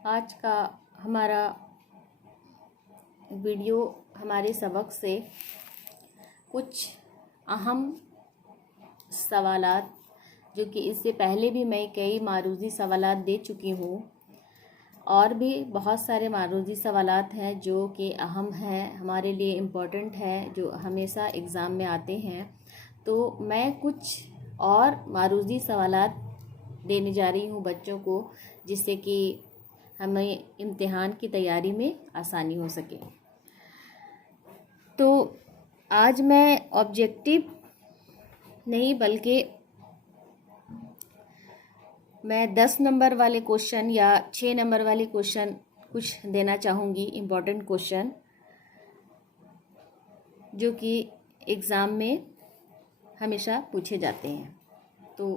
आज का हमारा वीडियो हमारे सबक से कुछ अहम सवालात, जो कि इससे पहले भी मैं कई मारूजी सवालात दे चुकी हूँ और भी बहुत सारे मारूजी सवालात हैं जो कि अहम हैं, हमारे लिए इम्पोर्टेंट है, जो हमेशा एग्ज़ाम में आते हैं। तो मैं कुछ और मारूजी सवालात देने जा रही हूँ बच्चों को, जिससे कि हमें इम्तिहान की तैयारी में आसानी हो सके। तो आज मैं ऑब्जेक्टिव नहीं बल्कि मैं 10 नंबर वाले क्वेश्चन या 6 नंबर वाले क्वेश्चन कुछ देना चाहूँगी, इम्पोर्टेंट क्वेश्चन जो कि एग्ज़ाम में हमेशा पूछे जाते हैं। तो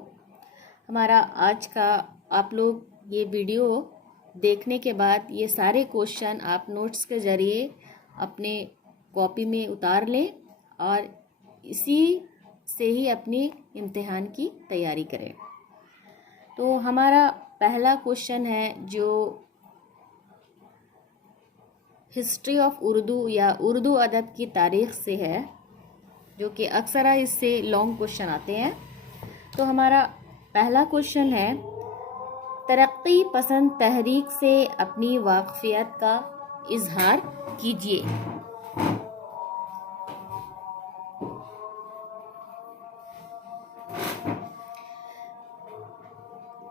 हमारा आज का आप लोग ये वीडियो देखने के बाद ये सारे क्वेश्चन आप नोट्स के ज़रिए अपने कॉपी में उतार लें और इसी से ही अपनी इम्तिहान की तैयारी करें। तो हमारा पहला क्वेश्चन है जो हिस्ट्री ऑफ उर्दू या उर्दू अदब की तारीख़ से है, जो कि अक्सर इससे लॉन्ग क्वेश्चन आते हैं। तो हमारा पहला क्वेश्चन है, तरक्की पसंद तहरीक से अपनी वाकफियत का इजहार कीजिए।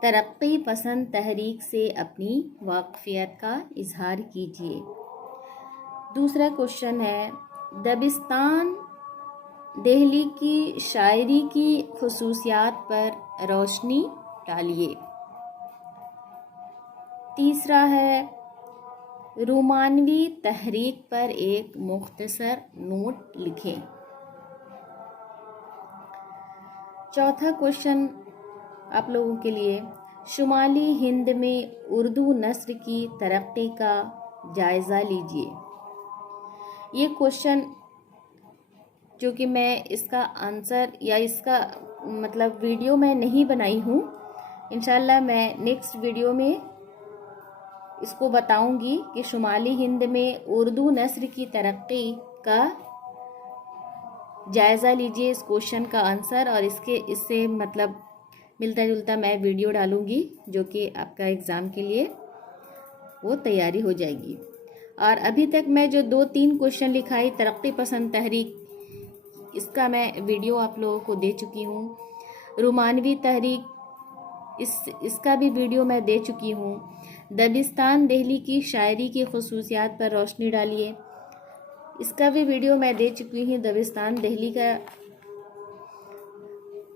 तरक्की पसंद तहरीक से अपनी वाकफियत का इजहार कीजिए। दूसरा क्वेश्चन है, दबिस्तान दिल्ली की शायरी की खुसूसियात पर रोशनी डालिए। तीसरा है, रोमानवी तहरीक पर एक मुख्तसर नोट लिखें। चौथा क्वेश्चन आप लोगों के लिए, शुमाली हिंद में उर्दू नस्र की तरक्की का जायज़ा लीजिए। ये क्वेश्चन जो कि मैं इसका आंसर या इसका मतलब वीडियो मैं नहीं बनाई हूँ, इंशाल्लाह मैं नेक्स्ट वीडियो में इसको बताऊंगी कि शुमाली हिंद में उर्दू नस्र की तरक्की का जायज़ा लीजिए, इस क्वेश्चन का आंसर और इससे मतलब मिलता जुलता मैं वीडियो डालूंगी, जो कि आपका एग्ज़ाम के लिए वो तैयारी हो जाएगी। और अभी तक मैं जो 2-3 क्वेश्चन लिखाई तरक्की पसंद तहरीक, इसका मैं वीडियो आप लोगों को दे चुकी हूँ। रोमानवी तहरीक, इसका भी वीडियो मैं दे चुकी हूँ। दबिस्तान दिल्ली की शायरी की खुसूसियात पर रोशनी डालिए, इसका भी वीडियो मैं दे चुकी हूँ। दबिस्तान दिल्ली का,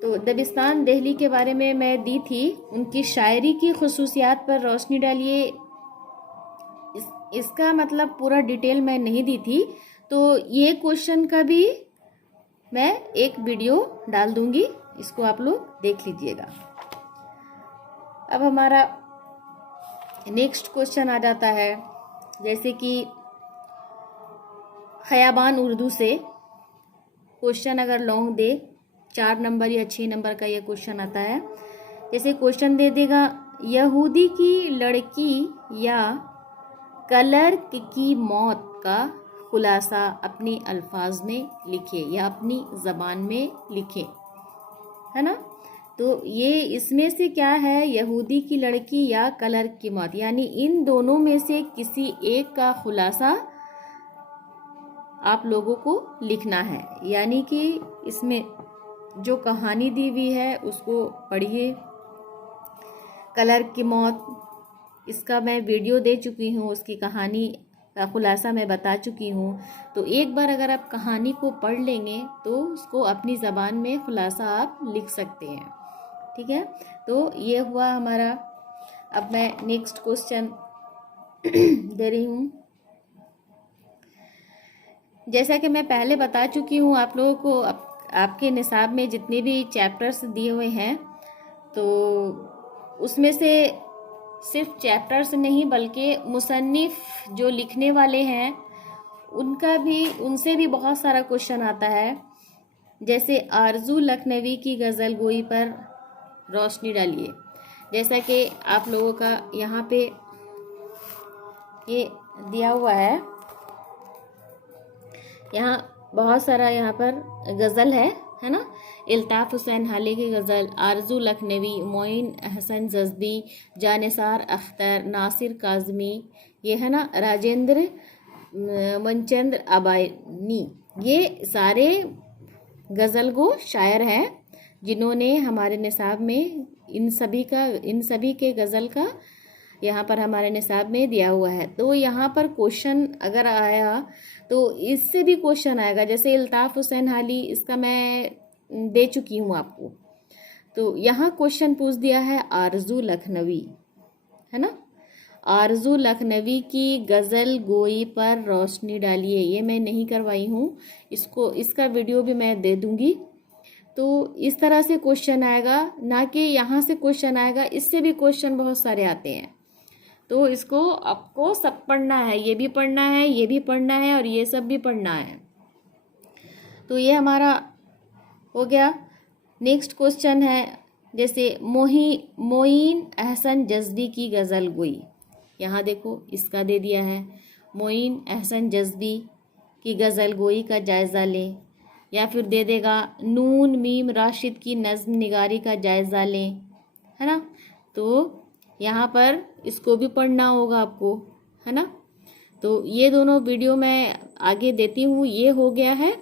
तो दबिस्तान दिल्ली के बारे में मैं दी थी, उनकी शायरी की खुसूसियात पर रोशनी डालिए, इसका मतलब पूरा डिटेल मैं नहीं दी थी। तो ये क्वेश्चन का भी मैं एक वीडियो डाल दूंगी, इसको आप लोग देख लीजिएगा। अब हमारा नेक्स्ट क्वेश्चन आ जाता है, जैसे कि खयाबान उर्दू से क्वेश्चन अगर लॉन्ग दे, 4 नंबर या 6 नंबर का ये क्वेश्चन आता है। जैसे क्वेश्चन दे देगा, यहूदी की लड़की या क्लर्क की मौत का खुलासा अपनी अल्फाज में लिखे या अपनी ज़बान में लिखे, है ना। तो ये इसमें से क्या है, यहूदी की लड़की या क्लर्क की मौत, यानी इन दोनों में से किसी एक का खुलासा आप लोगों को लिखना है। यानी कि इसमें जो कहानी दी हुई है उसको पढ़िए। क्लर्क की मौत, इसका मैं वीडियो दे चुकी हूँ, उसकी कहानी का खुलासा मैं बता चुकी हूँ। तो एक बार अगर आप कहानी को पढ़ लेंगे तो उसको अपनी ज़बान में खुलासा आप लिख सकते हैं, ठीक है। तो ये हुआ हमारा। अब मैं नेक्स्ट क्वेश्चन दे रही हूँ। जैसा कि मैं पहले बता चुकी हूँ आप लोगों को, आपके निसाब में जितने भी चैप्टर्स दिए हुए हैं, तो उसमें से सिर्फ चैप्टर्स नहीं बल्कि मुसन्निफ जो लिखने वाले हैं उनसे भी बहुत सारा क्वेश्चन आता है। जैसे आरजू लखनवी की गज़ल गोई पर रोशनी डालिए, जैसा कि आप लोगों का यहाँ पे ये दिया हुआ है, यहाँ बहुत सारा यहाँ पर गज़ल है ना। इल्ताफ़ हुसैन हाली की गज़ल, आरज़ू लखनवी, मोइन हसन जज़दी, जानिसार अख्तर, नासिर काज़मी, ये है ना, राजेंद्र मनचंद्र अबानी, ये सारे गज़ल गो शायर हैं जिन्होंने हमारे निसाब में इन सभी के गज़ल का यहाँ पर हमारे निसाब में दिया हुआ है। तो यहाँ पर क्वेश्चन अगर आया तो इससे भी क्वेश्चन आएगा, जैसे इल्ताफ़ हुसैन हाली, इसका मैं दे चुकी हूँ आपको। तो यहाँ क्वेश्चन पूछ दिया है आरज़ू लखनवी, है ना, आरज़ू लखनवी की गज़ल गोई पर रोशनी डालिए। ये मैं नहीं करवाई हूँ, इसका वीडियो भी मैं दे दूँगी। तो इस तरह से क्वेश्चन आएगा, ना कि यहाँ से क्वेश्चन आएगा, इससे भी क्वेश्चन बहुत सारे आते हैं। तो इसको आपको सब पढ़ना है, ये भी पढ़ना है, ये भी पढ़ना है, और ये सब भी पढ़ना है। तो ये हमारा हो गया। नेक्स्ट क्वेश्चन है, जैसे मोइन अहसन जज़्बी की गज़ल गोई। यहाँ देखो, इसका दे दिया है, मोइन अहसन जज़्बी की गज़ल गोई का जायज़ा लें, या फिर दे देगा नून मीम राशिद की नज़्म निगारी का जायज़ा लें, है ना। तो यहाँ पर इसको भी पढ़ना होगा आपको, है ना। तो ये दोनों वीडियो मैं आगे देती हूँ, ये हो गया है।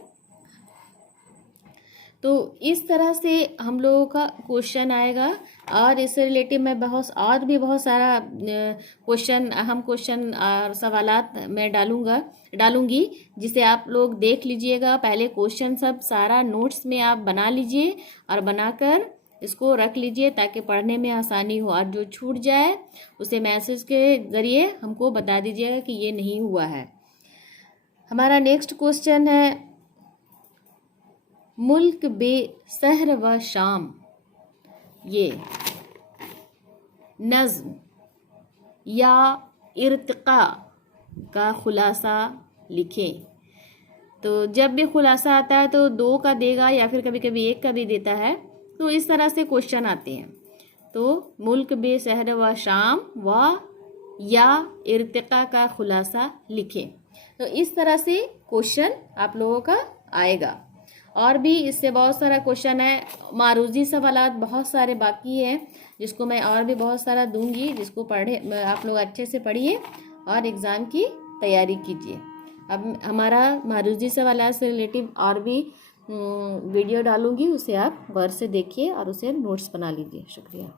तो इस तरह से हम लोगों का क्वेश्चन आएगा, और इससे रिलेटिव मैं और भी बहुत सारा क्वेश्चन, अहम क्वेश्चन और सवालात मैं डालूंगी, जिसे आप लोग देख लीजिएगा। पहले क्वेश्चन सब सारा नोट्स में आप बना लीजिए और बनाकर इसको रख लीजिए, ताकि पढ़ने में आसानी हो, और जो छूट जाए उसे मैसेज के ज़रिए हमको बता दीजिएगा कि ये नहीं हुआ है। हमारा नेक्स्ट क्वेश्चन है, मुल्क बे सहर व शाम, ये नज़्म या इर्तिक़ा का खुलासा लिखें। तो जब भी खुलासा आता है तो 2 का देगा, या फिर कभी कभी 1 का भी देता है। तो इस तरह से क्वेश्चन आते हैं। तो मुल्क बे सहर व शाम व या इर्तिक़ा का खुलासा लिखें। तो इस तरह से क्वेश्चन आप लोगों का आएगा। और भी इससे बहुत सारा क्वेश्चन है, मारूजी सवालात बहुत सारे बाकी हैं, जिसको मैं और भी बहुत सारा दूंगी, जिसको पढ़े आप लोग अच्छे से पढ़िए और एग्ज़ाम की तैयारी कीजिए। अब हमारा मारूजी सवालात से रिलेटिव और भी वीडियो डालूंगी, उसे आप गौर से देखिए और उसे नोट्स बना लीजिए। शुक्रिया।